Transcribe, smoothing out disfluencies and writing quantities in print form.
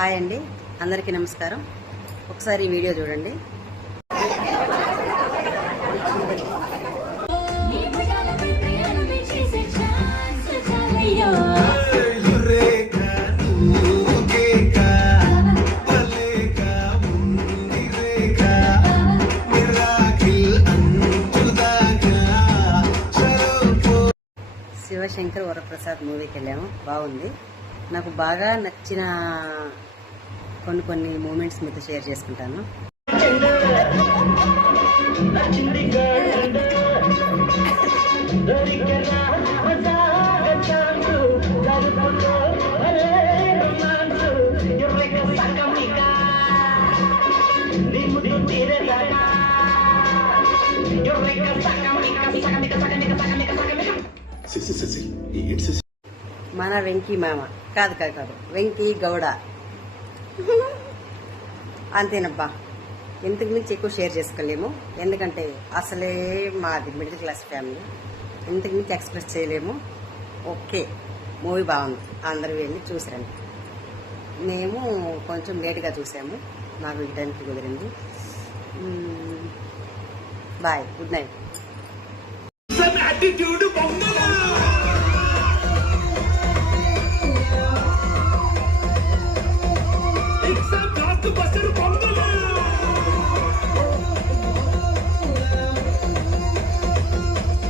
Hi అండి, అందరికీ నమస్కారం. ఒకసారి ఈ వీడియో చూడండి. శివశంకర్ వరప్రసాద్ మూవీకి వెళ్ళాము. బాగుంది. నాకు బాగా నచ్చిన కొన్ని మూమెంట్స్ మీతో షేర్ చేసుకుంటాను. మన వెంకీ మామ కాదు వెంకీ గౌడ అంతేనబ్బా. ఇంతకు మించి ఎక్కువ షేర్ చేసుకోలేము, ఎందుకంటే అసలే మాది మిడిల్ క్లాస్ ఫ్యామిలీ. ఇంతకు మించి ఎక్స్ప్రెస్ చేయలేము. ఓకే, మూవీ బాగుంది, అందరూ వెళ్ళి చూసారండి. మేము కొంచెం లేట్గా చూసాము, నాకు ఈ టైంకి కుదిరింది. Bye, good night.